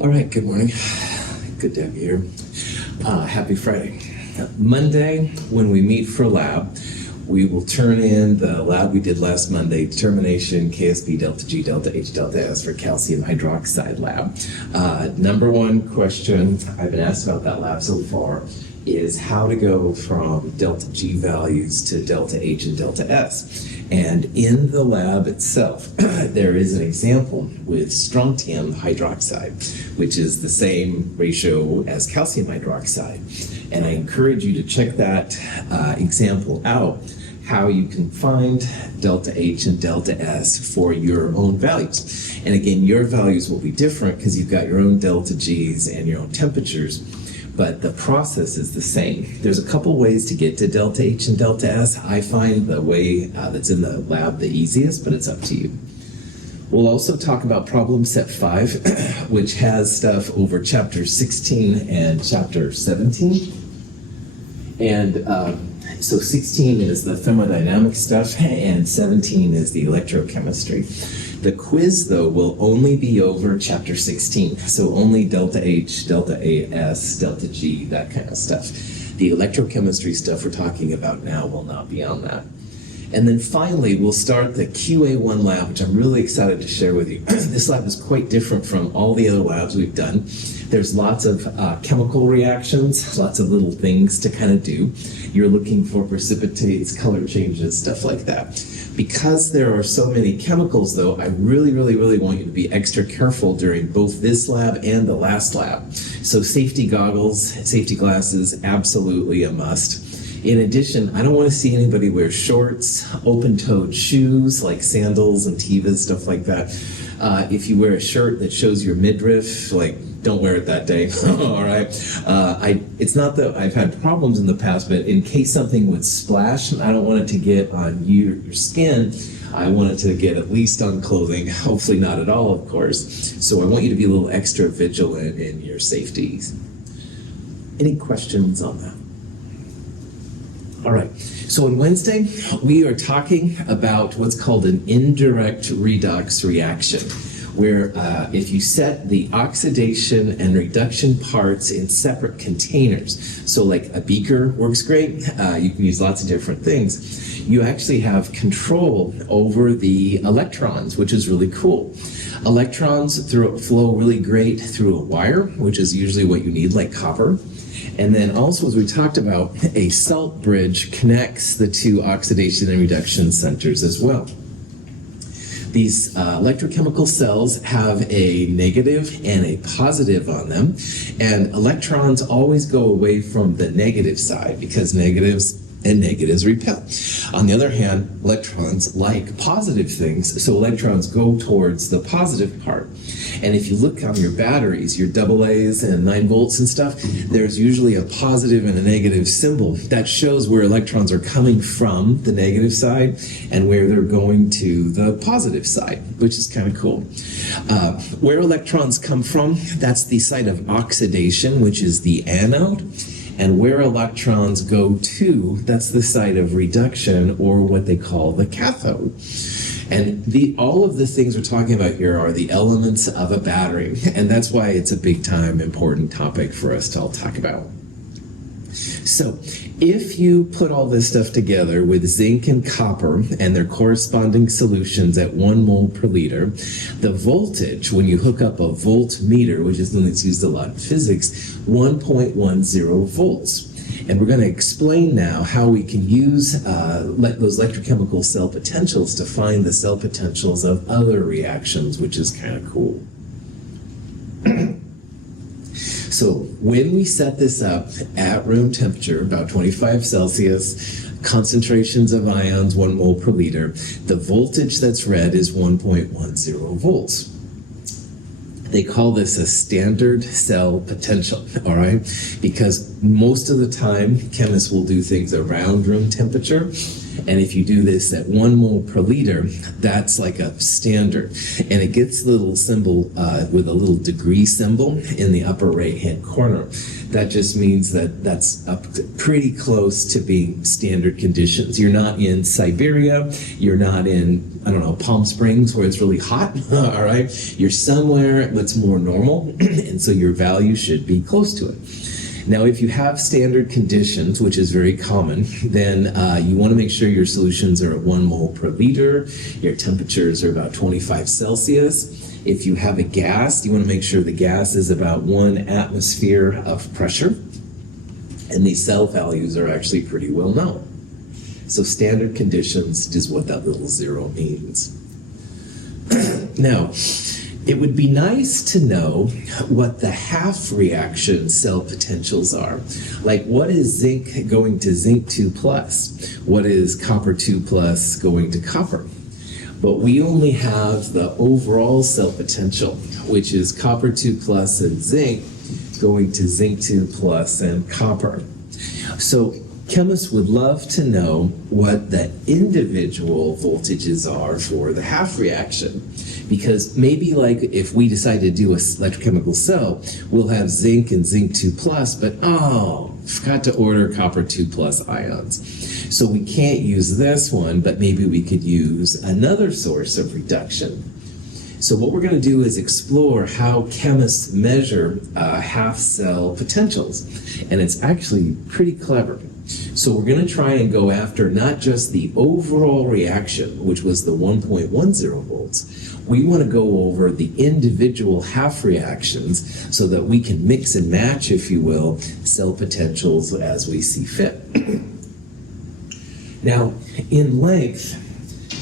All right, good morning. Good to have you here. Happy Friday. Monday, when we meet for lab, we will turn in the lab we did last Monday, determination, KSB, delta G, delta H, delta S for calcium hydroxide lab. Number one question I've been asked about that lab so far is how to go from delta G values to delta H and delta S. And in the lab itself, there is an example with strontium hydroxide, which is the same ratio as calcium hydroxide. And I encourage you to check that example out, how you can find delta H and delta S for your own values. And again, your values will be different because you've got your own delta Gs and your own temperatures, but the process is the same. There's a couple ways to get to delta H and delta S. I find the way that's in the lab the easiest, but it's up to you. We'll also talk about problem set 5, which has stuff over chapter 16 and chapter 17. And so 16 is the thermodynamic stuff, and 17 is the electrochemistry. The quiz, though, will only be over chapter 16, so only delta H, delta AS, delta G, that kind of stuff. The electrochemistry stuff we're talking about now will not be on that. And then finally, we'll start the QA1 lab, which I'm really excited to share with you. This lab is quite different from all the other labs we've done. There's lots of chemical reactions, lots of little things to kind of do. You're looking for precipitates, color changes, stuff like that. Because there are so many chemicals, though, I really want you to be extra careful during both this lab and the last lab. So safety goggles, safety glasses, absolutely a must. In addition, I don't want to see anybody wear shorts, open-toed shoes like sandals and Tevas, stuff like that. If you wear a shirt that shows your midriff, don't wear it that day. All right. It's not that I've had problems in the past, but in case something would splash, I don't want it to get on your skin. I want it to get at least on clothing, hopefully not at all, of course. So I want you to be a little extra vigilant in your safety. Any questions on that? All right, so on Wednesday, we are talking about what's called an indirect redox reaction, where if you set the oxidation and reduction parts in separate containers, so like a beaker works great, you can use lots of different things, you actually have control over the electrons, which is really cool. Electrons flow really great through a wire, which is usually what you need, like copper. And then also, as we talked about, a salt bridge connects the two oxidation and reduction centers as well. These electrochemical cells have a negative and a positive on them, and electrons always go away from the negative side because negatives and negatives repel. On the other hand, electrons like positive things, so electrons go towards the positive part. And if you look on your batteries, your AA's and 9 volts and stuff, there's usually a positive and a negative symbol that shows where electrons are coming from the negative side and where they're going to the positive side, which is kind of cool. Where electrons come from, that's the site of oxidation, which is the anode. And where electrons go to, that's the site of reduction, or what they call the cathode. And all of the things we're talking about here are the elements of a battery, and that's why it's a big time important topic for us to all talk about. So if you put all this stuff together with zinc and copper and their corresponding solutions at 1 mole per liter, the voltage, when you hook up a voltmeter, which is something that's used a lot in physics, 1.10 volts. And we're going to explain now how we can use those electrochemical cell potentials to find the cell potentials of other reactions, which is kind of cool. So when we set this up at room temperature, about 25 Celsius, concentrations of ions 1 mole per liter, the voltage that's read is 1.10 volts. They call this a standard cell potential, all right? Because most of the time, chemists will do things around room temperature. And if you do this at 1 mole per liter, that's like a standard. And it gets a little symbol with a little degree symbol in the upper right-hand corner. That just means that that's up to pretty close to being standard conditions. You're not in Siberia, you're not in, I don't know, Palm Springs where it's really hot, all right? You're somewhere that's more normal, and so your value should be close to it. Now, if you have standard conditions, which is very common, then you want to make sure your solutions are at 1 mole per liter, your temperatures are about 25 Celsius. If you have a gas, you want to make sure the gas is about 1 atmosphere of pressure, and these cell values are actually pretty well known. So standard conditions is what that little 0 means. Now, it would be nice to know what the half reaction cell potentials are. Like, what is zinc going to zinc 2 plus? What is copper 2 plus going to copper? But we only have the overall cell potential, which is copper 2 plus and zinc going to zinc 2 plus and copper. So chemists would love to know what the individual voltages are for the half reaction. Because maybe like if we decide to do an electrochemical cell, we'll have zinc and zinc 2 plus, but forgot to order copper 2 plus ions. So we can't use this one, but maybe we could use another source of reduction. So what we're going to do is explore how chemists measure half cell potentials. And it's actually pretty clever. So we're going to try and go after not just the overall reaction, which was the 1.10 volts. We want to go over the individual half reactions so that we can mix and match, if you will, cell potentials as we see fit. Now, in length,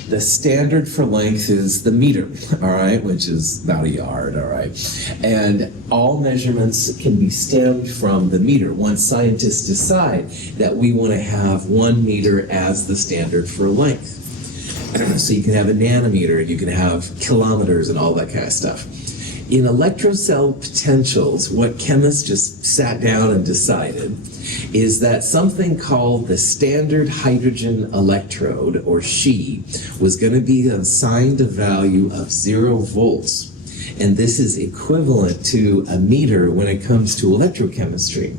the standard for length is the meter, all right, which is about a yard, all right? And all measurements can be stemmed from the meter. Once scientists decide that we want to have 1 meter as the standard for length. So you can have a nanometer, you can have kilometers and all that kind of stuff. In electrocell potentials, what chemists just sat down and decided is that something called the standard hydrogen electrode, or SHE, was going to be assigned a value of 0 volts. And this is equivalent to a meter when it comes to electrochemistry.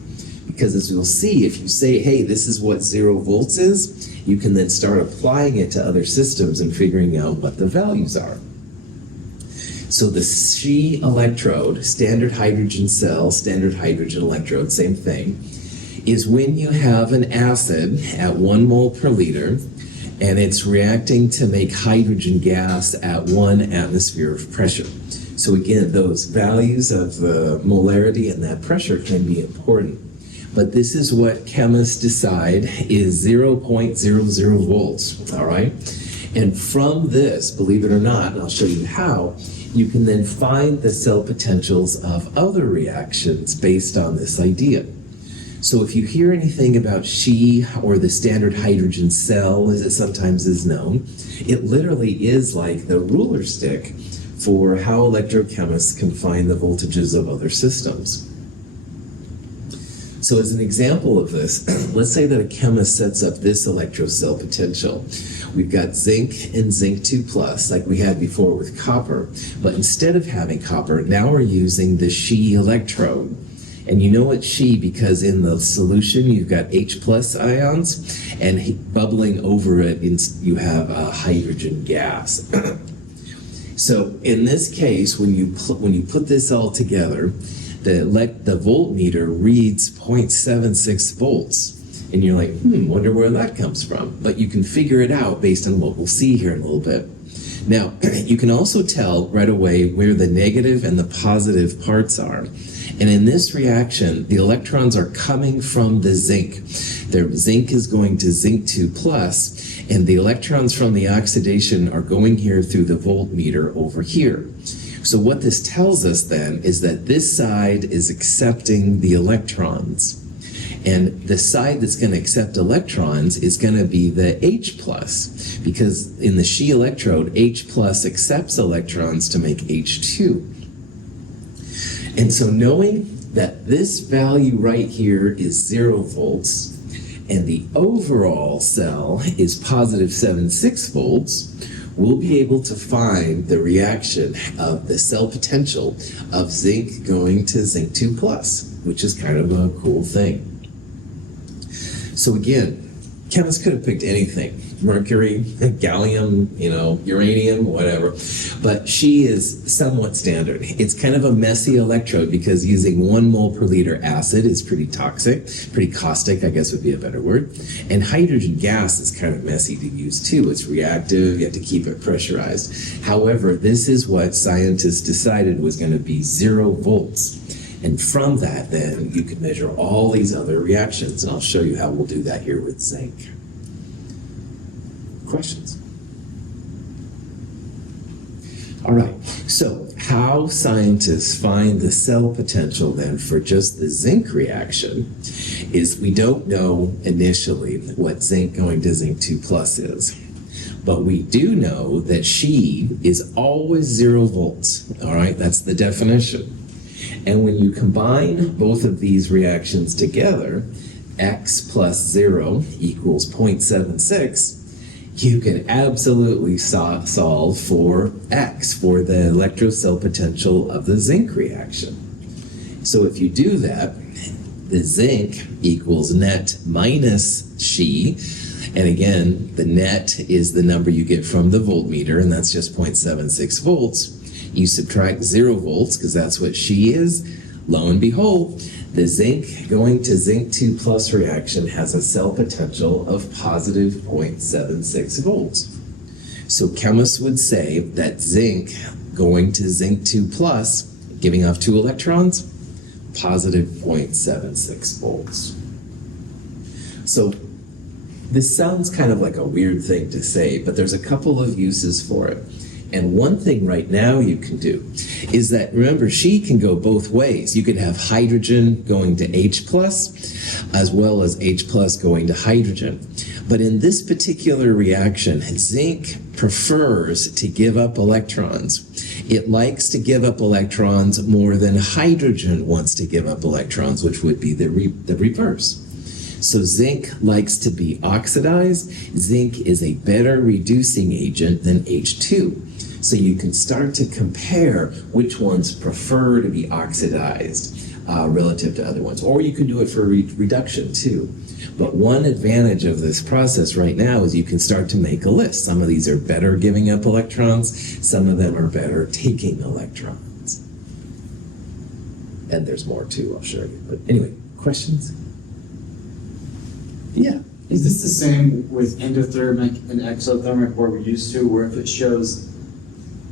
Because as you'll see, if you say, hey, this is what 0 volts is, you can then start applying it to other systems and figuring out what the values are. So the SHE electrode, standard hydrogen cell, standard hydrogen electrode, same thing, is when you have an acid at 1 mole per liter, and it's reacting to make hydrogen gas at 1 atmosphere of pressure. So again, those values of the molarity and that pressure can be important. But this is what chemists decide is 0.00 volts, all right? And from this, believe it or not, and I'll show you how, you can then find the cell potentials of other reactions based on this idea. So if you hear anything about SHE, or the standard hydrogen cell, as it sometimes is known, it literally is like the ruler stick for how electrochemists can find the voltages of other systems. So as an example of this, let's say that a chemist sets up this electrocell potential. We've got zinc and zinc 2 plus, like we had before with copper, but instead of having copper, now we're using the SHE electrode. And you know it's SHE because in the solution you've got H plus ions, and bubbling over it you have a hydrogen gas. So in this case, when you put this all together, the voltmeter reads 0.76 volts. And you're like, wonder where that comes from. But you can figure it out based on what we'll see here in a little bit. Now, you can also tell right away where the negative and the positive parts are. And in this reaction, the electrons are coming from the zinc. Their zinc is going to zinc 2 plus, and the electrons from the oxidation are going here through the voltmeter over here. So what this tells us then is that this side is accepting the electrons. And the side that's going to accept electrons is going to be the H plus, because in the SHE electrode, H plus accepts electrons to make H2. And so knowing that this value right here is 0 volts, and the overall cell is positive 76 volts, we'll be able to find the reaction of the cell potential of zinc going to zinc 2 plus, which is kind of a cool thing. So again, chemists could have picked anything, mercury, gallium, uranium, whatever, but she is somewhat standard. It's kind of a messy electrode because using 1 mole per liter acid is pretty toxic, pretty caustic, I guess would be a better word. And hydrogen gas is kind of messy to use too. It's reactive, you have to keep it pressurized. However, this is what scientists decided was going to be 0 volts. And from that, then, you can measure all these other reactions. And I'll show you how we'll do that here with zinc. Questions? All right, so how scientists find the cell potential, then, for just the zinc reaction is we don't know initially what zinc going to zinc 2 plus is. But we do know that she is always 0 volts. All right, that's the definition. And when you combine both of these reactions together, x plus 0 equals 0.76, you can absolutely solve for x, for the electrocell potential of the zinc reaction. So if you do that, the zinc equals net minus she, and again, the net is the number you get from the voltmeter, and that's just 0.76 volts. You subtract 0 volts, because that's what she is. Lo and behold, the zinc going to zinc 2 plus reaction has a cell potential of positive 0.76 volts. So chemists would say that zinc going to zinc 2 plus, giving off 2 electrons, positive 0.76 volts. So this sounds kind of like a weird thing to say, but there's a couple of uses for it. And one thing right now you can do is that, remember, she can go both ways. You could have hydrogen going to H plus, as well as H plus going to hydrogen. But in this particular reaction, zinc prefers to give up electrons. It likes to give up electrons more than hydrogen wants to give up electrons, which would be the reverse. So zinc likes to be oxidized. Zinc is a better reducing agent than H2. So you can start to compare which ones prefer to be oxidized relative to other ones. Or you can do it for reduction too. But one advantage of this process right now is you can start to make a list. Some of these are better giving up electrons. Some of them are better taking electrons. And there's more too, I'll show you. But anyway, questions? Yeah. Is this the same with endothermic and exothermic where we're used to, where if it shows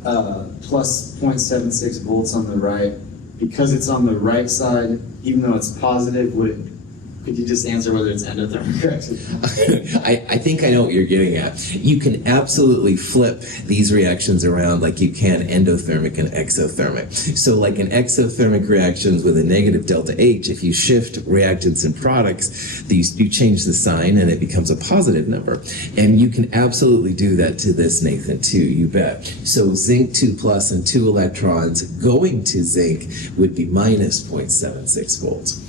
plus 0.76 volts on the right, because it's on the right side, even though it's positive, could you just answer whether it's endothermic or exothermic? I think I know what you're getting at. You can absolutely flip these reactions around like you can endothermic and exothermic. So like in exothermic reactions with a negative delta H, if you shift reactants and products, you change the sign and it becomes a positive number. And you can absolutely do that to this, Nathan, too, you bet. So zinc 2 plus and 2 electrons going to zinc would be minus 0.76 volts.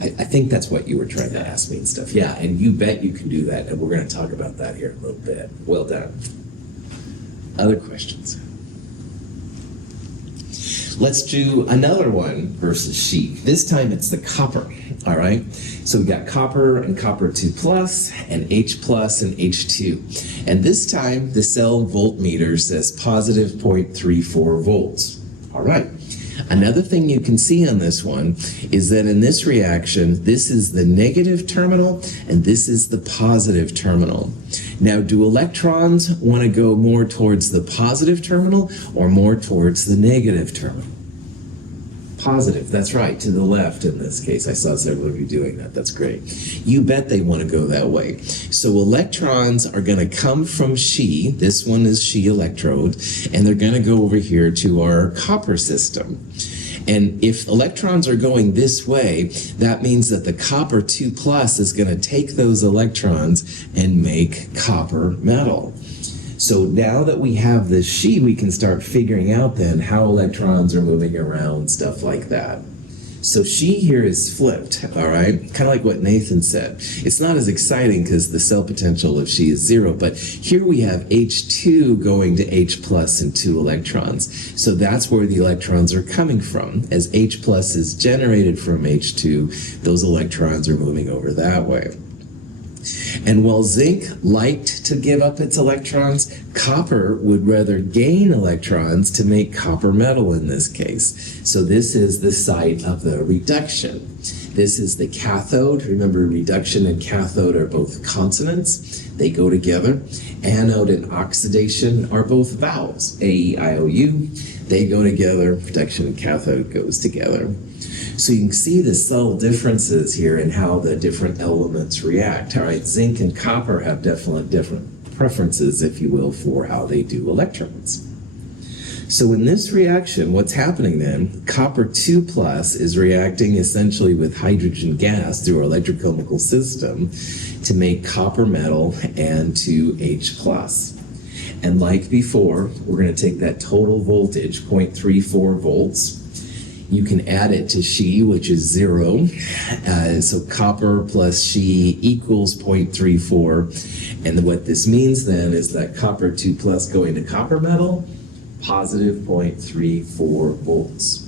I think that's what you were trying to ask me and stuff. Yeah, and you bet you can do that, and we're going to talk about that here in a little bit. Well done. Other questions? Let's do another one versus she. This time it's the copper, all right? So we got copper and copper 2 plus and H plus and H2. And this time the cell voltmeter says positive 0.34 volts, all right? Another thing you can see on this one is that in this reaction, this is the negative terminal and this is the positive terminal. Now, do electrons want to go more towards the positive terminal or more towards the negative terminal? Positive, that's right, to the left in this case. I saw several of you doing that. That's great. You bet they want to go that way. So electrons are going to come from she, this one is she electrode, and they're going to go over here to our copper system. And if electrons are going this way, that means that the copper 2 plus is going to take those electrons and make copper metal. So now that we have this she, we can start figuring out then how electrons are moving around, stuff like that. So she here is flipped, all right? Kind of like what Nathan said. It's not as exciting because the cell potential of she is 0, but here we have H2 going to H plus and 2 electrons. So that's where the electrons are coming from. As H plus is generated from H2, those electrons are moving over that way. And while zinc liked to give up its electrons, copper would rather gain electrons to make copper metal in this case. So this is the site of the reduction. This is the cathode. Remember, reduction and cathode are both consonants. They go together. Anode and oxidation are both vowels. A-E-I-O-U. They go together. Reduction and cathode goes together. So you can see the subtle differences here in how the different elements react. All right, zinc and copper have definitely different preferences, if you will, for how they do electrons. So in this reaction, what's happening then, copper 2 plus is reacting essentially with hydrogen gas through our electrochemical system to make copper metal and 2H plus. And like before, we're going to take that total voltage, 0.34 volts. You can add it to She, which is 0. So copper plus She equals 0.34. And what this means then is that copper 2 plus going to copper metal, positive 0.34 volts.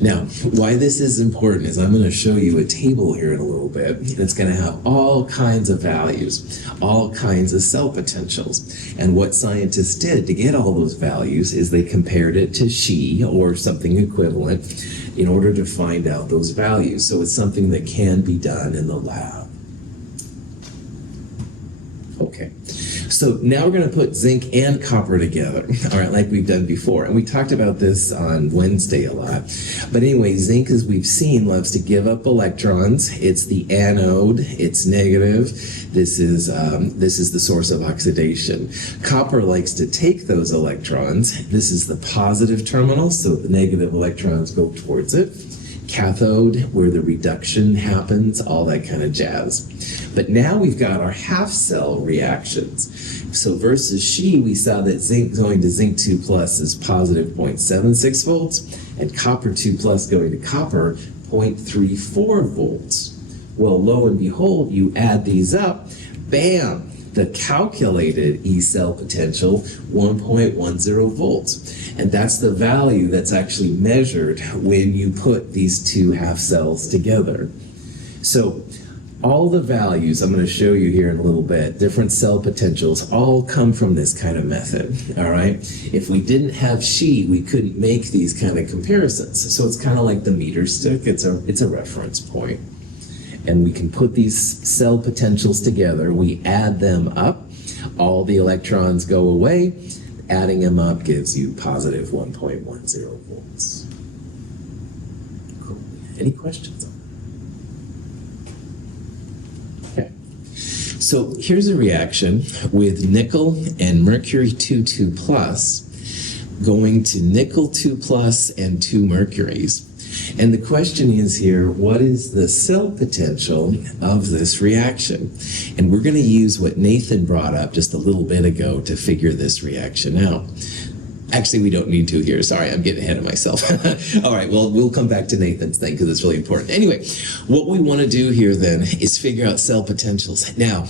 Now, why this is important is I'm going to show you a table here in a little bit that's going to have all kinds of values, all kinds of cell potentials. And what scientists did to get all those values is they compared it to She or something equivalent in order to find out those values. So it's something that can be done in the lab. Okay. So now we're going to put zinc and copper together, all right, like we've done before. And we talked about this on Wednesday a lot. But anyway, zinc, as we've seen, loves to give up electrons. It's the anode. It's negative. This is the source of oxidation. Copper likes to take those electrons. This is the positive terminal, so the negative electrons go towards it. Cathode, where the reduction happens, all that kind of jazz. But now we've got our half cell reactions. So versus She, we saw that zinc going to zinc 2 plus is positive 0.76 volts, and copper 2 plus going to copper, 0.34 volts. Well, lo and behold, you add these up, bam! The calculated E cell potential, 1.10 volts. And that's the value that's actually measured when you put these two half cells together. So all the values I'm going to show you here in a little bit, different cell potentials, all come from this kind of method, all right? If we didn't have She, we couldn't make these kind of comparisons. So it's kind of like the meter stick. It's a reference point. And we can put these cell potentials together. We add them up. All the electrons go away. Adding them up gives you positive 1.10 volts. Cool. Any questions on that? Okay. So here's a reaction with nickel and mercury 2 plus going to nickel 2 plus and 2 mercuries. And the question is here, what is the cell potential of this reaction? And we're going to use what Nathan brought up just a little bit ago to figure this reaction out. Actually, we don't need to here. Sorry, I'm getting ahead of myself. All right, well, we'll come back to Nathan's thing because it's really important. Anyway, what we want to do here then is figure out cell potentials. Now,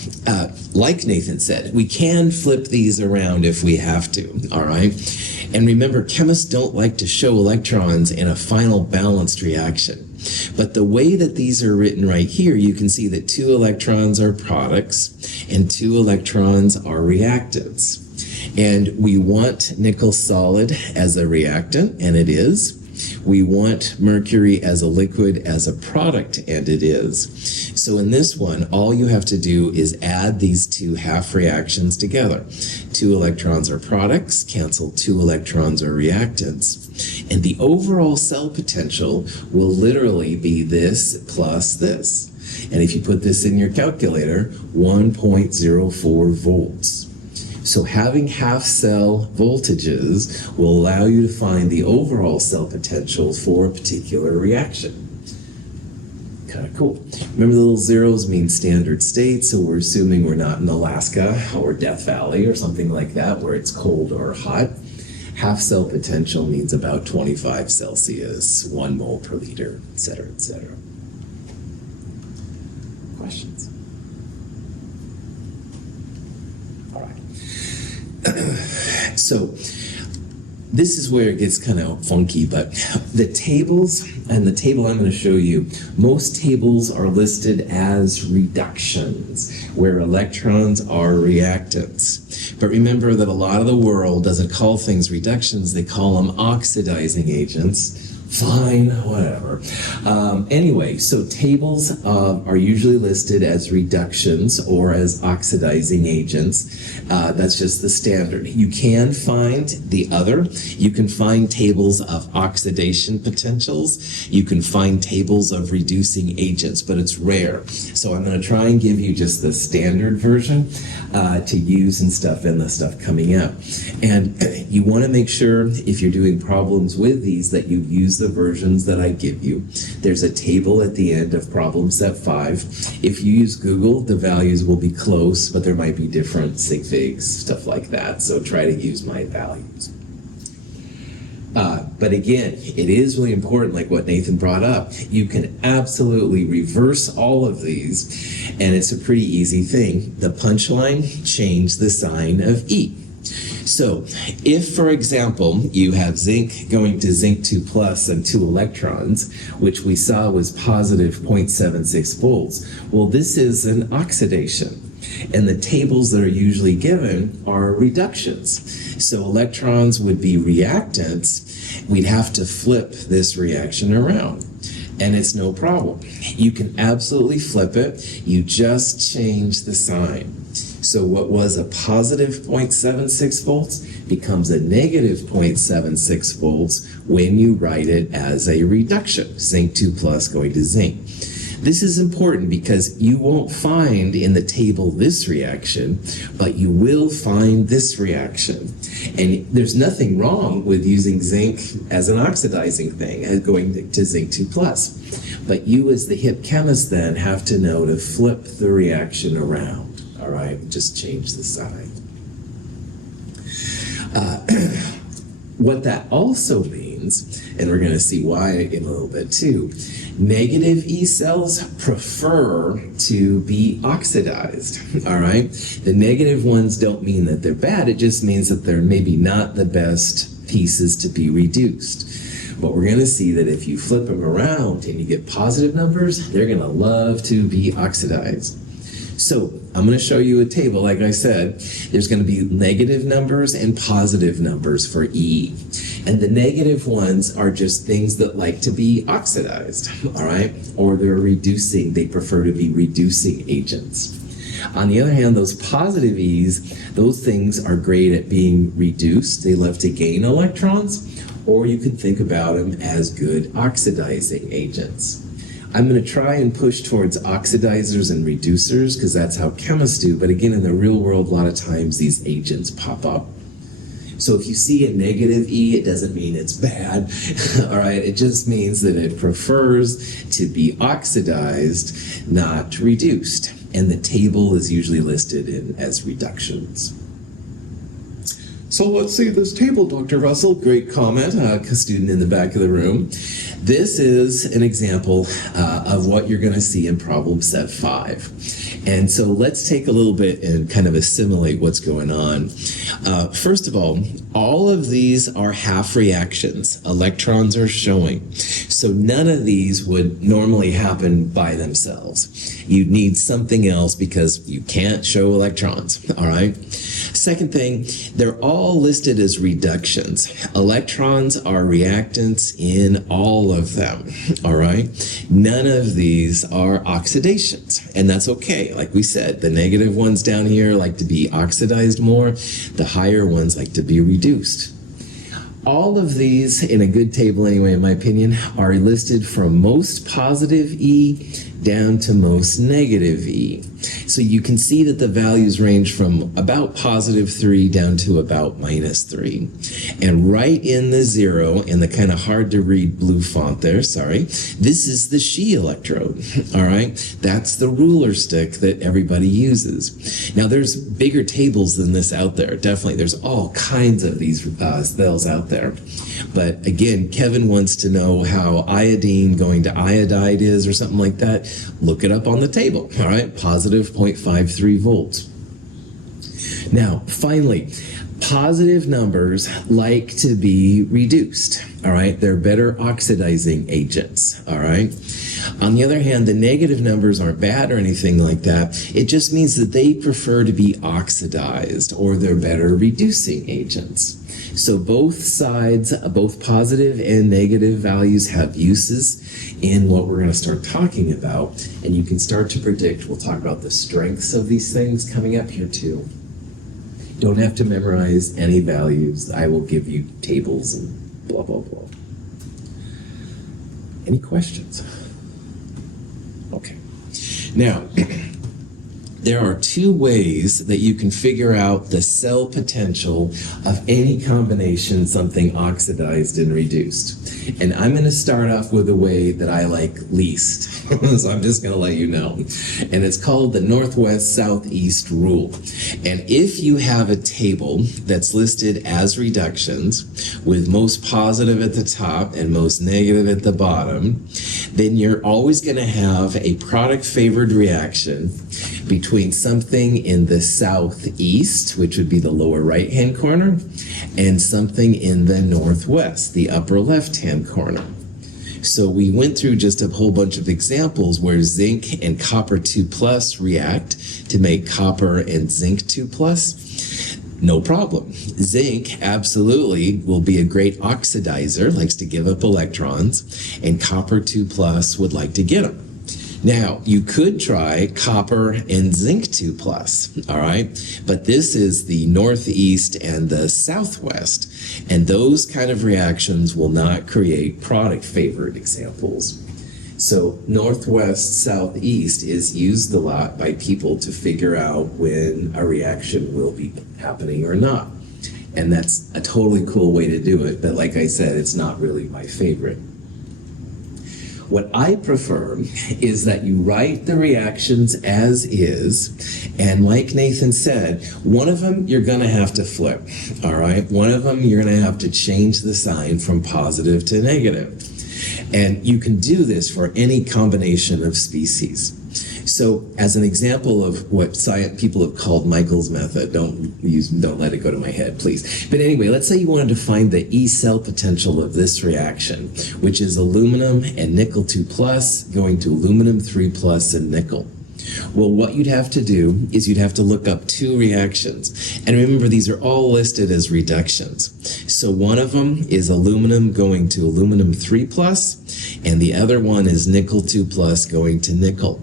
like Nathan said, we can flip these around if we have to, all right? And remember, chemists don't like to show electrons in a final balanced reaction. But the way that these are written right here, you can see that 2 electrons are products and 2 electrons are reactants. And we want nickel solid as a reactant, and it is. We want mercury as a liquid as a product, and it is. So in this one, all you have to do is add these 2 half reactions together. 2 electrons are products, cancel 2 electrons are reactants. And the overall cell potential will literally be this plus this. And if you put this in your calculator, 1.04 volts. So having half cell voltages will allow you to find the overall cell potential for a particular reaction. Kind of cool. Remember the little zeros mean standard state, so we're assuming we're not in Alaska or Death Valley or something like that where it's cold or hot. Half cell potential means about 25 Celsius, 1 mole per liter, et cetera, et cetera. Questions? All right. So this is where it gets kind of funky, but the tables, and the table I'm going to show you, most tables are listed as reductions, where electrons are reactants. But remember that a lot of the world doesn't call things reductions, they call them oxidizing agents. Fine, whatever. Anyway, so tables are usually listed as reductions or as oxidizing agents. That's just the standard. You can find the other. You can find tables of oxidation potentials. You can find tables of reducing agents, but it's rare. So I'm going to try and give you just the standard version to use and stuff in the stuff coming up. And you want to make sure if you're doing problems with these that you use the versions that I give you. There's a table at the end of problem set 5. If you use Google, the values will be close, but there might be different sig figs, stuff like that. So try to use my values. But again, it is really important, like what Nathan brought up. You can absolutely reverse all of these, and it's a pretty easy thing. The punchline, change the sign of E. So if, for example, you have zinc going to zinc 2 plus and 2 electrons, which we saw was positive 0.76 volts, well, this is an oxidation. And the tables that are usually given are reductions. So electrons would be reactants. We'd have to flip this reaction around. And it's no problem. You can absolutely flip it. You just change the sign. So what was a positive 0.76 volts becomes a negative 0.76 volts when you write it as a reduction, zinc 2 plus going to zinc. This is important because you won't find in the table this reaction, but you will find this reaction. And there's nothing wrong with using zinc as an oxidizing thing, as going to zinc 2 plus. But you as the hip chemist then have to know to flip the reaction around. All right, just change the sign. What that also means, and we're going to see why in a little bit too, negative E cells prefer to be oxidized, all right? The negative ones don't mean that they're bad, it just means that they're maybe not the best pieces to be reduced. But we're going to see that if you flip them around and you get positive numbers, they're going to love to be oxidized. So I'm going to show you a table. Like I said, there's going to be negative numbers and positive numbers for E. And the negative ones are just things that like to be oxidized, all right? Or they're reducing, they prefer to be reducing agents. On the other hand, those positive E's, those things are great at being reduced. They love to gain electrons, or you can think about them as good oxidizing agents. I'm going to try and push towards oxidizers and reducers because that's how chemists do. But again, in the real world, a lot of times these agents pop up. So if you see a negative E, it doesn't mean it's bad. All right, it just means that it prefers to be oxidized, not reduced. And the table is usually listed as reductions. So let's see this table, Dr. Russell. Great comment, a student in the back of the room. This is an example of what you're going to see in problem set 5. And so let's take a little bit and kind of assimilate what's going on. First of all of these are half reactions. Electrons are showing. So none of these would normally happen by themselves. You'd need something else because you can't show electrons, all right? Second thing, they're all listed as reductions. Electrons are reactants in all of them, all right? None of these are oxidations, and that's okay. Like we said, the negative ones down here like to be oxidized more. The higher ones like to be reduced. all of these, in a good table anyway, in my opinion, are listed from most positive E down to most negative E. So you can see that the values range from about positive 3 down to about minus 3. And right in the 0, in the kind of hard to read blue font there, sorry, this is the She electrode, all right? That's the ruler stick that everybody uses. Now there's bigger tables than this out there, definitely. There's all kinds of these spells out there. But again, Kevin wants to know how iodine going to iodide is or something like that. Look it up on the table, all right? Positive 0.53 volts. Now, finally, positive numbers like to be reduced, all right? They're better oxidizing agents, all right? On the other hand, the negative numbers aren't bad or anything like that. It just means that they prefer to be oxidized, or they're better reducing agents. So both sides, both positive and negative values have uses in what we're going to start talking about. And you can start to predict. We'll talk about the strengths of these things coming up here too. Don't have to memorize any values. I will give you tables and blah, blah, blah. Any questions? Okay. Now, there are two ways that you can figure out the cell potential of any combination, something oxidized and reduced. And I'm going to start off with the way that I like least. So I'm just going to let you know. And it's called the Northwest-Southeast rule. And if you have a table that's listed as reductions with most positive at the top and most negative at the bottom, then you're always going to have a product-favored reaction between something in the southeast, which would be the lower right-hand corner, and something in the northwest, the upper left-hand corner. So we went through just a whole bunch of examples where zinc and copper 2+ react to make copper and zinc 2+. No problem. Zinc absolutely will be a great oxidizer, likes to give up electrons, and copper 2+ would like to get them. Now, you could try copper and zinc 2+, all right? But this is the northeast and the southwest, and those kind of reactions will not create product-favored examples. So northwest, southeast is used a lot by people to figure out when a reaction will be happening or not. And that's a totally cool way to do it, but like I said, it's not really my favorite. What I prefer is that you write the reactions as is, and like Nathan said, one of them you're going to have to flip, all right? One of them you're going to have to change the sign from positive to negative. And you can do this for any combination of species. So as an example of what people have called Michael's method, don't let it go to my head, please. But anyway, let's say you wanted to find the E cell potential of this reaction, which is aluminum and nickel 2+ going to aluminum 3+ and nickel. Well, what you'd have to do is you'd have to look up two reactions. And remember, these are all listed as reductions. So one of them is aluminum going to aluminum 3+, and the other one is nickel 2+ going to nickel.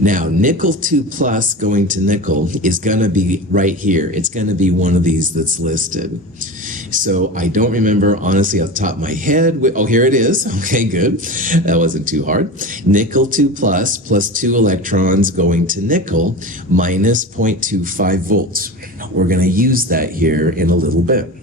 Now, nickel 2+ going to nickel is going to be right here. It's going to be one of these that's listed. So I don't remember, honestly, off the top of my head. Oh, here it is. Okay, good. That wasn't too hard. Nickel 2+ plus 2 electrons going to nickel minus 0.25 volts. We're going to use that here in a little bit.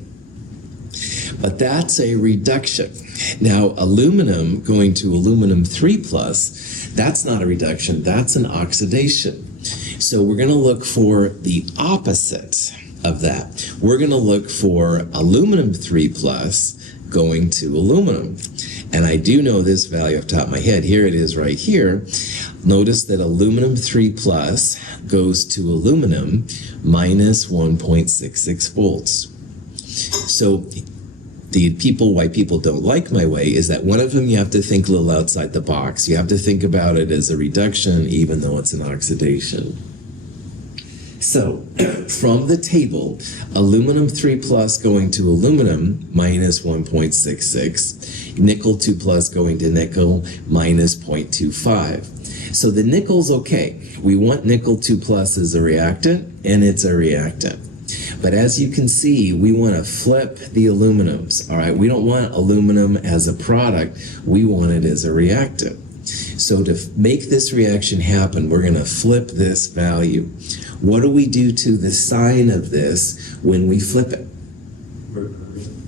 But that's a reduction. Now, aluminum going to aluminum 3+, that's not a reduction, that's an oxidation. So we're going to look for the opposite of that. We're going to look for aluminum 3+ going to aluminum. And I do know this value off the top of my head. Here it is right here. Notice that aluminum 3+ goes to aluminum minus 1.66 volts. So why people don't like my way is that one of them you have to think a little outside the box. You have to think about it as a reduction even though it's an oxidation. So from the table, aluminum 3+ going to aluminum minus 1.66, nickel 2+ going to nickel minus 0.25. So the nickel's okay. We want nickel 2+ as a reactant, and it's a reactant. But as you can see, we want to flip the aluminums, all right? We don't want aluminum as a product. We want it as a reactant. So to make this reaction happen, we're going to flip this value. What do we do to the sign of this when we flip it?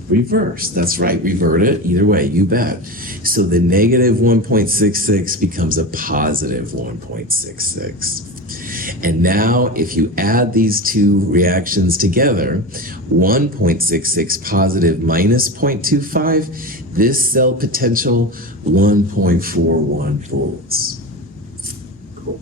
Reverse. That's right. Revert it. Either way, you bet. So the negative 1.66 becomes a positive 1.66. And now if you add these two reactions together, 1.66 positive minus 0.25, this cell potential 1.41 volts. Cool.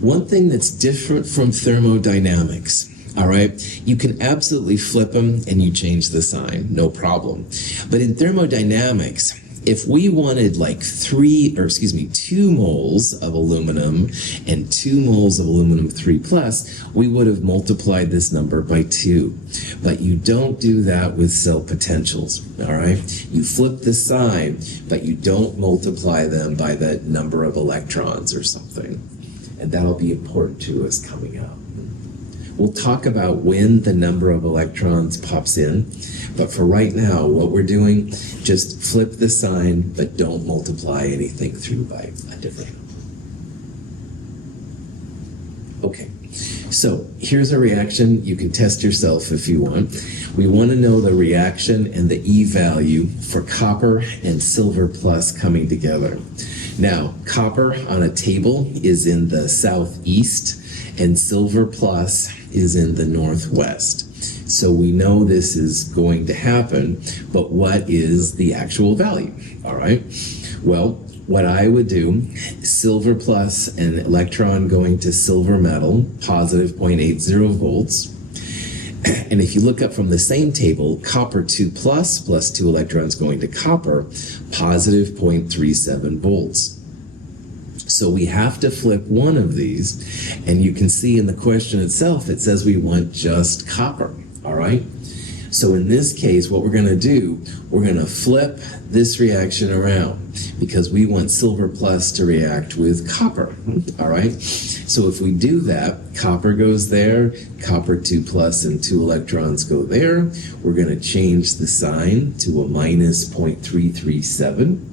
One thing that's different from thermodynamics, all right, you can absolutely flip them and you change the sign, no problem. But in thermodynamics, if we wanted like 2 moles of aluminum and 2 moles of aluminum 3+, we would have multiplied this number by 2. But you don't do that with cell potentials, all right? You flip the sign, but you don't multiply them by the number of electrons or something. And that'll be important to us coming up. We'll talk about when the number of electrons pops in, but for right now, what we're doing, just flip the sign, but don't multiply anything through by a different number. Okay, so here's a reaction. You can test yourself if you want. We want to know the reaction and the E value for copper and silver plus coming together. Now, copper on a table is in the southeast, and silver plus is in the northwest. So we know this is going to happen, but what is the actual value? All right. Well, what I would do, silver plus an electron going to silver metal, positive 0.80 volts. And if you look up from the same table, copper 2 plus 2 electrons going to copper, positive 0.37 volts. So we have to flip one of these, and you can see in the question itself, it says we want just copper, all right? So in this case, what we're gonna do, we're gonna flip this reaction around because we want silver plus to react with copper, all right? So if we do that, copper goes there, copper 2 plus and 2 electrons go there. We're gonna change the sign to a minus 0.337.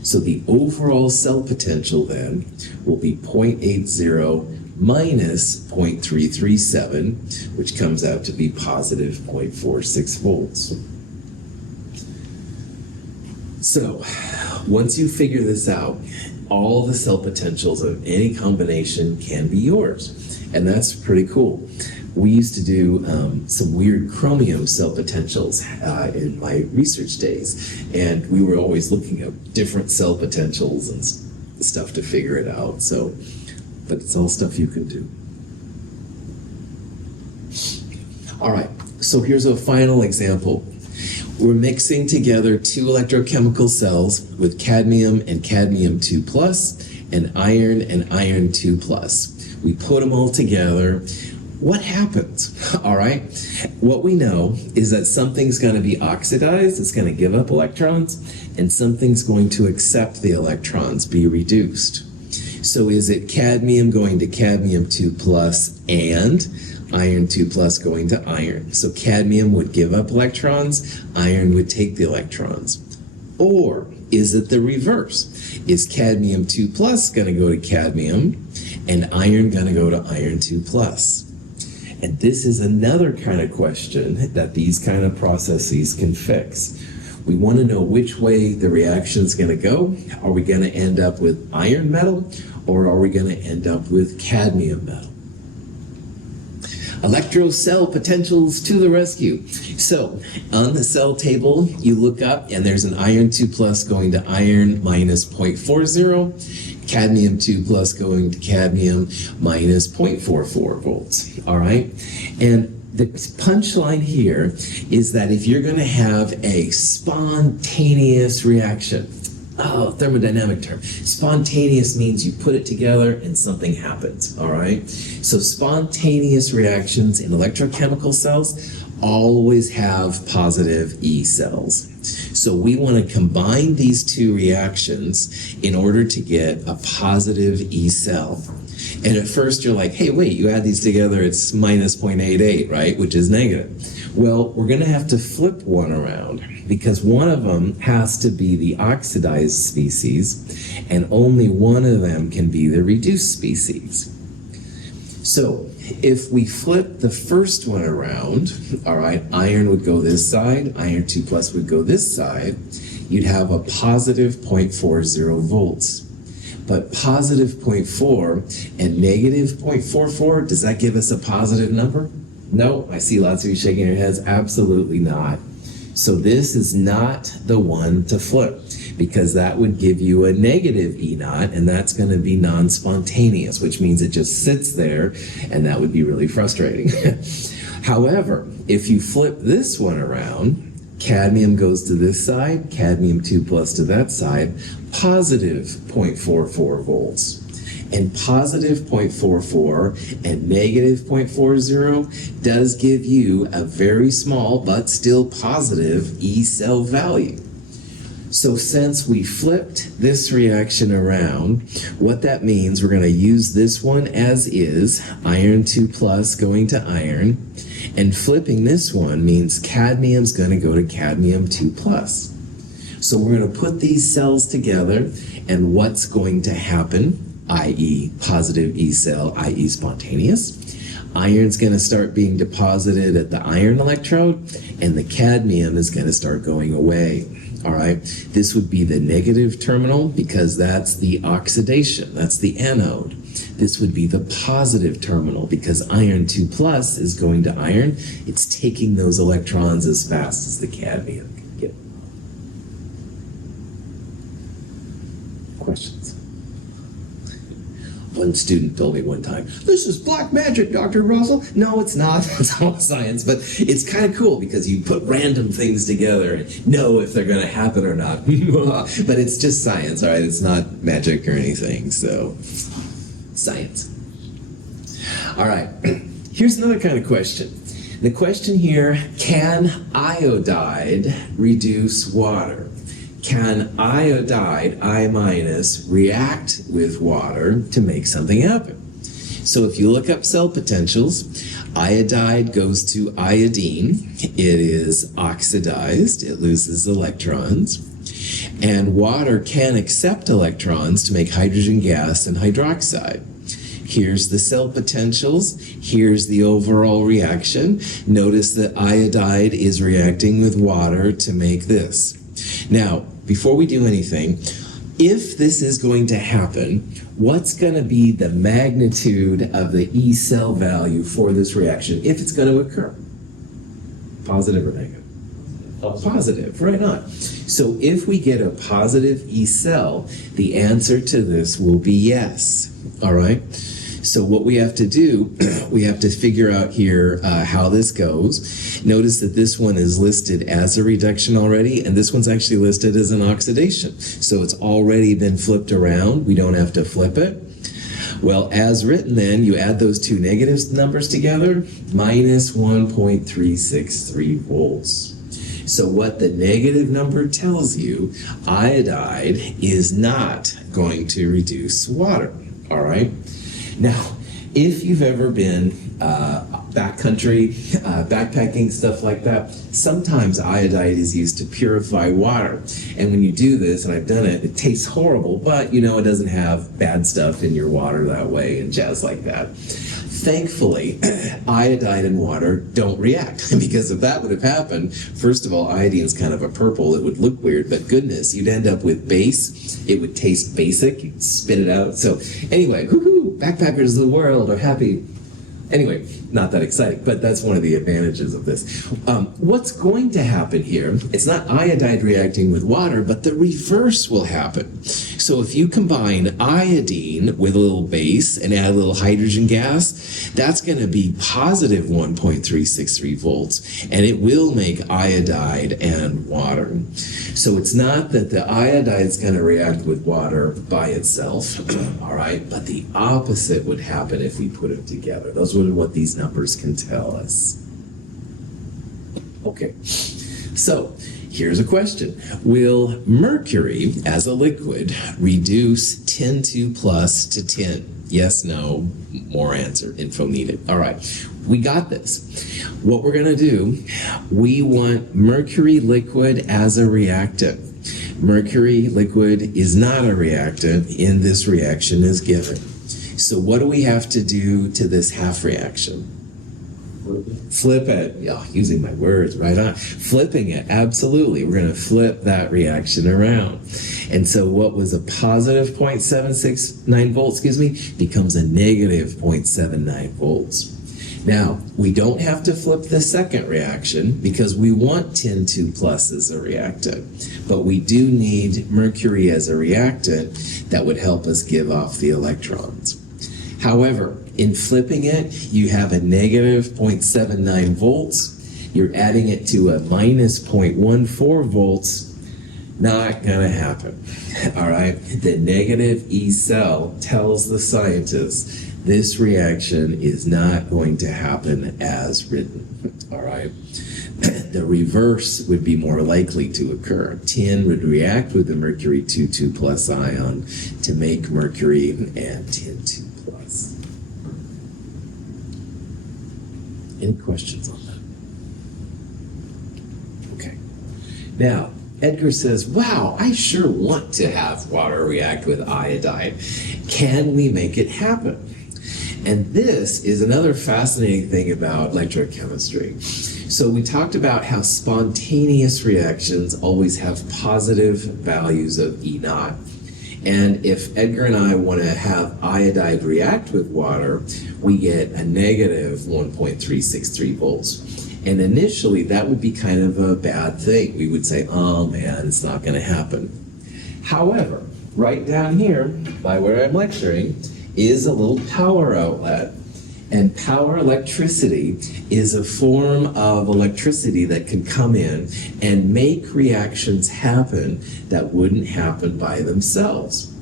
So the overall cell potential then will be 0.80 minus 0.337, which comes out to be positive 0.46 volts. So once you figure this out, all the cell potentials of any combination can be yours. And that's pretty cool. We used to do some weird chromium cell potentials in my research days, and we were always looking at different cell potentials and stuff to figure it out. So, but it's all stuff you can do. All right, so here's a final example. We're mixing together 2 electrochemical cells with cadmium and cadmium 2 plus, and iron 2 plus. We put them all together. What happens? All right. What we know is that something's going to be oxidized, it's going to give up electrons, and something's going to accept the electrons, be reduced. So is it cadmium going to cadmium 2 plus and iron 2 plus going to iron? So cadmium would give up electrons, iron would take the electrons. Or is it the reverse? Is cadmium 2 plus going to go to cadmium and iron going to go to iron 2 plus? And this is another kind of question that these kind of processes can fix. We want to know which way the reaction is going to go. Are we going to end up with iron metal, or are we going to end up with cadmium metal? Electrocell potentials to the rescue. So on the cell table, you look up and there's an iron 2 plus going to iron minus 0.40. Cadmium 2 plus going to cadmium minus 0.44 volts, all right? And the punchline here is that if you're gonna have a spontaneous reaction, thermodynamic term, spontaneous means you put it together and something happens, all right? So spontaneous reactions in electrochemical cells always have positive E cells. So we want to combine these two reactions in order to get a positive E cell. And at first you're like, hey, wait, you add these together, it's minus 0.88, right? Which is negative. Well, we're going to have to flip one around because one of them has to be the oxidized species and only one of them can be the reduced species. So if we flip the first one around, all right, iron would go this side, iron 2 plus would go this side, you'd have a positive 0.40 volts. But positive 0.4 and negative 0.44, does that give us a positive number? No, I see lots of you shaking your heads. Absolutely not. So this is not the one to flip because that would give you a negative E naught, and that's going to be non-spontaneous, which means it just sits there, and that would be really frustrating. However, if you flip this one around, cadmium goes to this side, cadmium 2 plus to that side, positive 0.44 volts. And positive 0.44 and negative 0.40 does give you a very small but still positive E cell value. So since we flipped this reaction around, what that means, we're going to use this one as is, iron 2 plus going to iron, and flipping this one means cadmium's going to go to cadmium 2 plus. So we're going to put these cells together, and what's going to happen, i.e. positive E cell, i.e. spontaneous, iron's going to start being deposited at the iron electrode, and the cadmium is going to start going away. All right, this would be the negative terminal because that's the oxidation, that's the anode. This would be the positive terminal because iron 2 plus is going to iron. It's taking those electrons as fast as the cadmium can get. Questions? One student told me one time, this is black magic, Dr. Russell. No, it's not. It's all science, but it's kind of cool because you put random things together and know if they're going to happen or not. But it's just science, all right? It's not magic or anything, so science. All right, here's another kind of question. The question here, can iodide reduce water? Can iodide, I minus, react with water to make something happen? So if you look up cell potentials, iodide goes to iodine. It is oxidized. It loses electrons. And water can accept electrons to make hydrogen gas and hydroxide. Here's the cell potentials. Here's the overall reaction. Notice that iodide is reacting with water to make this. Now, before we do anything, if this is going to happen, what's going to be the magnitude of the E cell value for this reaction if it's going to occur? Positive or negative? Positive, right on. So if we get a positive E cell, the answer to this will be yes. All right? So what we have to do, we have to figure out here how this goes. Notice that this one is listed as a reduction already, and this one's actually listed as an oxidation. So it's already been flipped around. We don't have to flip it. Well, as written then, you add those two negative numbers together, minus 1.363 volts. So what the negative number tells you, iodide is not going to reduce water, all right? Now, if you've ever been backcountry, backpacking, stuff like that, sometimes iodide is used to purify water. And when you do this, and I've done it, it tastes horrible, but you know it doesn't have bad stuff in your water that way and jazz like that. Thankfully, iodide and water don't react, because if that would have happened, first of all, iodine's kind of a purple. It would look weird, but goodness, you'd end up with base. It would taste basic. You'd spit it out. So anyway, woohoo, backpackers of the world are happy. Anyway, not that exciting, but that's one of the advantages of this. What's going to happen here, it's not iodide reacting with water, but the reverse will happen. So if you combine iodine with a little base and add a little hydrogen gas, that's going to be positive 1.363 volts, and it will make iodide and water. So it's not that the iodide is going to react with water by itself, all right, but the opposite would happen if we put it together. Those are what these numbers can tell us. Okay, so here's a question. Will mercury as a liquid reduce 10(2) plus to 10? Yes, no, more answer, info needed. All right, we got this. What we're gonna do, we want mercury liquid as a reactant. Mercury liquid is not a reactant in this reaction is given. So what do we have to do to this half reaction? Flip it. Yeah, using my words right on. Flipping it, absolutely. We're going to flip that reaction around. And so what was a positive 0.769 volts, becomes a negative 0.79 volts. Now, we don't have to flip the second reaction because we want tin 2 plus as a reactant. But we do need mercury as a reactant that would help us give off the electrons. However, in flipping it, you have a negative 0.79 volts. You're adding it to a minus 0.14 volts. Not gonna happen. All right. The negative E cell tells the scientists this reaction is not going to happen as written. All right. The reverse would be more likely to occur. Tin would react with the mercury 2 plus ion to make mercury and tin 2 plus. Any questions on that? Okay. Now, Edgar says, wow, I sure want to have water react with iodide. Can we make it happen? And this is another fascinating thing about electrochemistry. So we talked about how spontaneous reactions always have positive values of E naught. And if Edgar and I want to have iodide react with water, we get a negative 1.363 volts. And initially, that would be kind of a bad thing. We would say, oh man, it's not going to happen. However, right down here, by where I'm lecturing, is a little power outlet. And power electricity is a form of electricity that can come in and make reactions happen that wouldn't happen by themselves.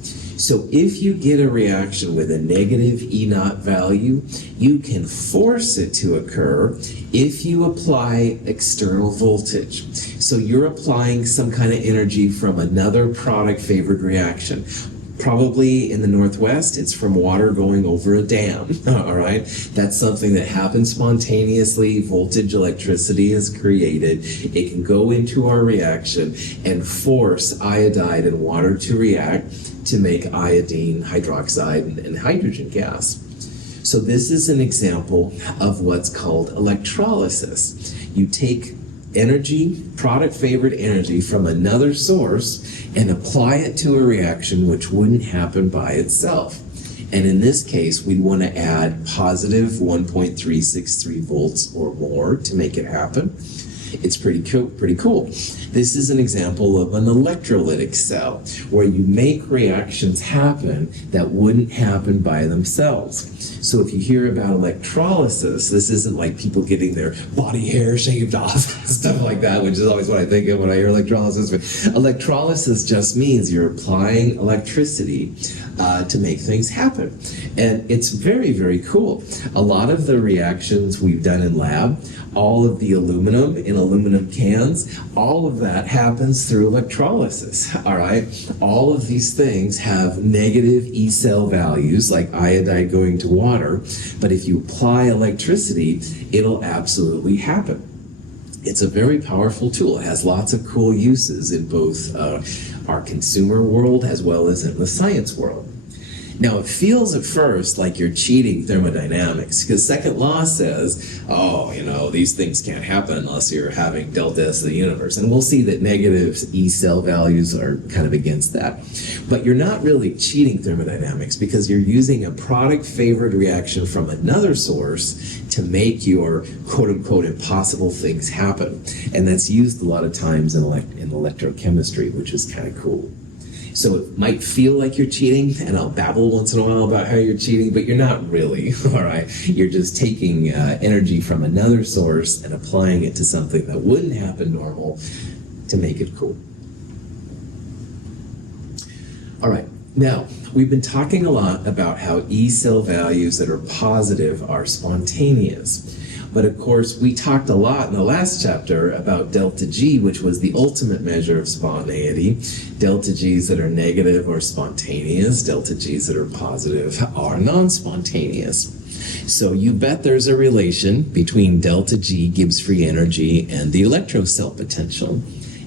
So if you get a reaction with a negative E naught value, you can force it to occur if you apply external voltage. So you're applying some kind of energy from another product favored reaction. Probably in the Northwest, it's from water going over a dam, all right? That's something that happens spontaneously. Voltage electricity is created. It can go into our reaction and force iodide and water to react to make iodine, hydroxide, and hydrogen gas. So this is an example of what's called electrolysis. You take energy, product-favored energy from another source and apply it to a reaction which wouldn't happen by itself. And in this case, we'd want to add positive 1.363 volts or more to make it happen. It's pretty cool. This is an example of an electrolytic cell where you make reactions happen that wouldn't happen by themselves. So if you hear about electrolysis, this isn't like people getting their body hair shaved off, stuff like that, which is always what I think of when I hear electrolysis. But electrolysis just means you're applying electricity to make things happen. And it's very, very cool. A lot of the reactions we've done in lab, all of the aluminum in aluminum cans, all of that happens through electrolysis, all right? All of these things have negative E cell values, like iodide going to water, but if you apply electricity, it'll absolutely happen. It's a very powerful tool. It has lots of cool uses in both our consumer world as well as in the science world. Now, it feels at first like you're cheating thermodynamics, because second law says, oh, these things can't happen unless you're having delta S of the universe. And we'll see that negative E cell values are kind of against that. But you're not really cheating thermodynamics because you're using a product-favored reaction from another source to make your quote-unquote impossible things happen. And that's used a lot of times in electrochemistry, which is kind of cool. So it might feel like you're cheating, and I'll babble once in a while about how you're cheating, but you're not really, all right? You're just taking energy from another source and applying it to something that wouldn't happen normal to make it cool. All right, now, we've been talking a lot about how E cell values that are positive are spontaneous. But of course, we talked a lot in the last chapter about delta G, which was the ultimate measure of spontaneity. Delta G's that are negative are spontaneous. Delta G's that are positive are non-spontaneous. So you bet there's a relation between delta G, Gibbs free energy, and the electrocell potential.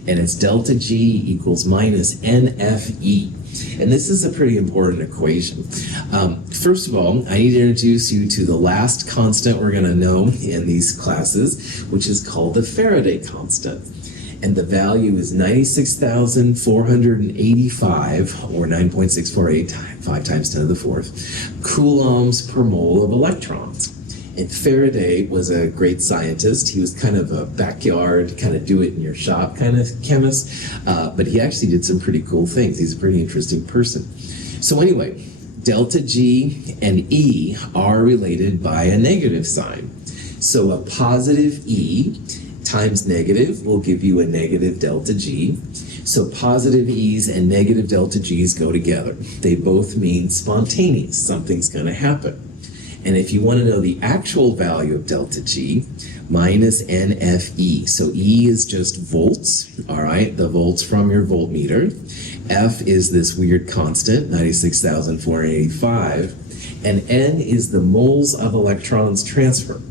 And it's delta G equals minus NFE. And this is a pretty important equation. First of all, I need to introduce you to the last constant we're going to know in these classes, which is called the Faraday constant. And the value is 96,485, or 9.648, 5 times 10 to the 4th, coulombs per mole of electrons. And Faraday was a great scientist. He was kind of a backyard, kind of do-it-in-your-shop kind of chemist, but he actually did some pretty cool things. He's a pretty interesting person. So anyway, delta G and E are related by a negative sign. So a positive E times negative will give you a negative delta G. So positive E's and negative delta G's go together. They both mean spontaneous. Something's going to happen. And if you want to know the actual value of delta G, minus NFE. So E is just volts, all right, the volts from your voltmeter. F is this weird constant, 96,485. And N is the moles of electrons transferred.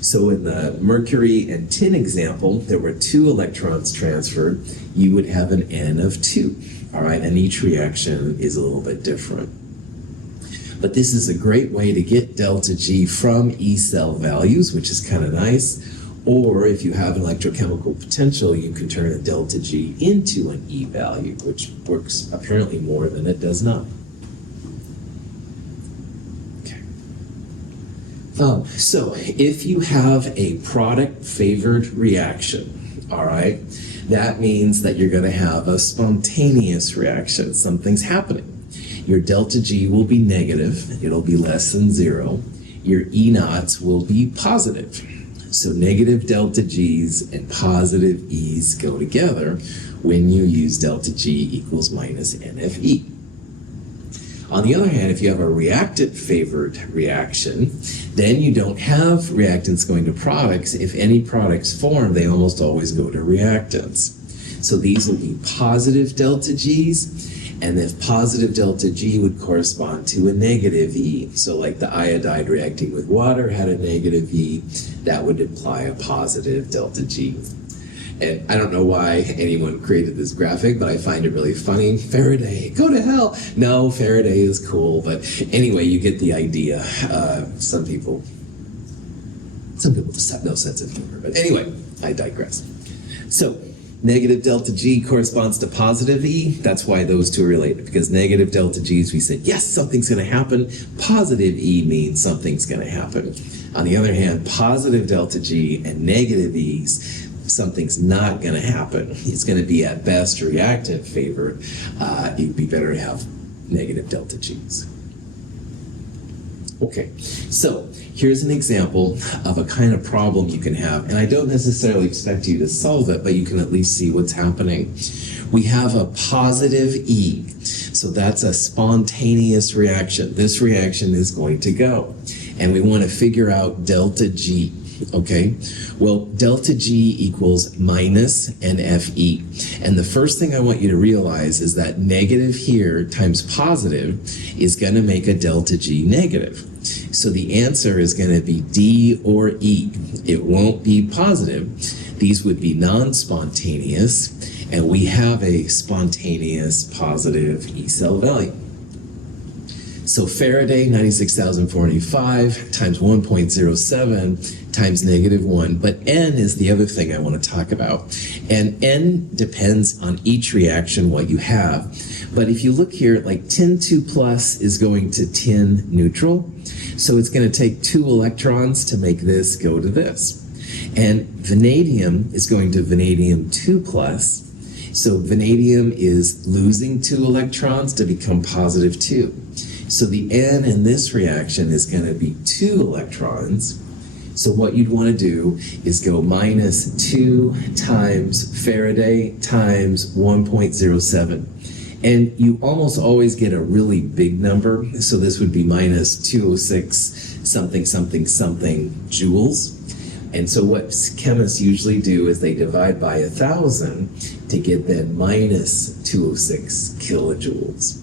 So in the mercury and tin example, there were 2 electrons transferred. You would have an N of 2, all right, and each reaction is a little bit different. But this is a great way to get delta G from E cell values, which is kind of nice. Or if you have an electrochemical potential, you can turn a delta G into an E value, which works apparently more than it does not. Okay. So if you have a product favored reaction, all right, that means that you're going to have a spontaneous reaction. Something's happening. Your delta G will be negative. It'll be less than 0. Your E naughts will be positive. So negative delta G's and positive E's go together when you use delta G equals minus NFE. On the other hand, if you have a reactant favored reaction, then you don't have reactants going to products. If any products form, they almost always go to reactants. So these will be positive delta G's. And if positive delta G would correspond to a negative E, so like the iodide reacting with water had a negative E, that would imply a positive delta G. And I don't know why anyone created this graphic, but I find it really funny. Faraday, go to hell. No, Faraday is cool, but anyway, you get the idea. Some people just have no sense of humor. But anyway, I digress. So, negative delta G corresponds to positive E. That's why those two are related, because negative delta G's, we said, yes, something's going to happen. Positive E means something's going to happen. On the other hand, positive delta G and negative E's, something's not going to happen. It's going to be at best reactant favored. It'd be better to have negative delta G's. Okay, so here's an example of a kind of problem you can have, and I don't necessarily expect you to solve it, but you can at least see what's happening. We have a positive E, so that's a spontaneous reaction. This reaction is going to go, and we want to figure out delta G. Okay, well, delta G equals minus NFE. And the first thing I want you to realize is that negative here times positive is going to make a delta G negative. So the answer is going to be D or E. It won't be positive. These would be non-spontaneous, and we have a spontaneous positive E cell value. So Faraday, 96,485 times 1.07 times negative 1. But N is the other thing I want to talk about. And N depends on each reaction, what you have. But if you look here, like tin 2 plus is going to tin neutral. So it's going to take 2 electrons to make this go to this. And vanadium is going to vanadium 2 plus. So vanadium is losing 2 electrons to become positive 2. So the N in this reaction is going to be 2 electrons. So what you'd want to do is go minus 2 times Faraday times 1.07. And you almost always get a really big number. So this would be minus 206 something something something joules. And so what chemists usually do is they divide by 1,000 to get that minus 206 kilojoules.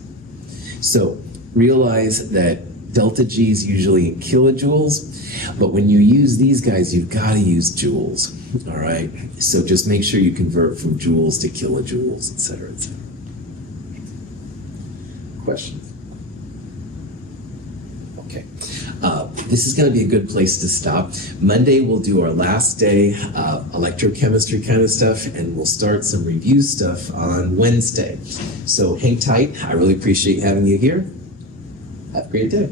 So realize that delta G is usually in kilojoules, but when you use these guys, you've got to use joules, all right? So just make sure you convert from joules to kilojoules, et cetera, et cetera. Questions? Okay. This is going to be a good place to stop. Monday, we'll do our last day electrochemistry kind of stuff, and we'll start some review stuff on Wednesday. So hang tight. I really appreciate having you here. Have a great day.